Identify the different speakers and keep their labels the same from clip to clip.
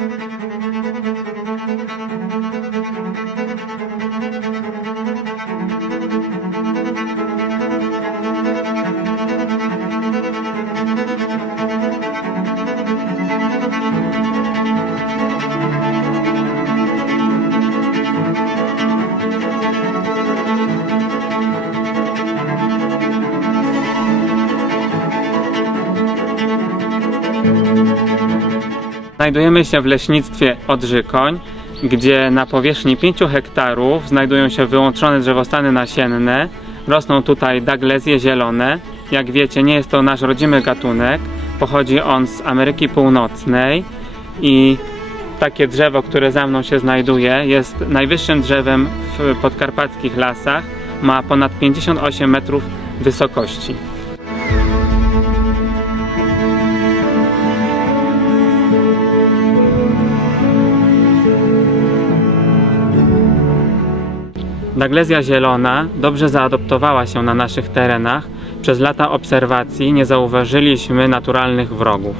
Speaker 1: Thank you. Znajdujemy się w leśnictwie Odrzykoń, gdzie na powierzchni 5 hektarów znajdują się wyłączone drzewostany nasienne. Rosną tutaj daglezje zielone. Jak wiecie, nie jest to nasz rodzimy gatunek. Pochodzi on z Ameryki Północnej i takie drzewo, które za mną się znajduje, jest najwyższym drzewem w podkarpackich lasach. Ma ponad 58 metrów wysokości. Daglezja zielona dobrze zaadoptowała się na naszych terenach. Przez lata obserwacji nie zauważyliśmy naturalnych wrogów.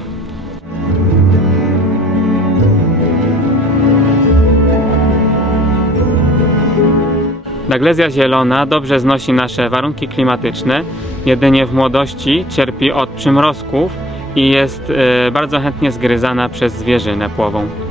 Speaker 1: Daglezja zielona dobrze znosi nasze warunki klimatyczne, jedynie w młodości cierpi od przymrozków i jest e, bardzo chętnie zgryzana przez zwierzynę płową.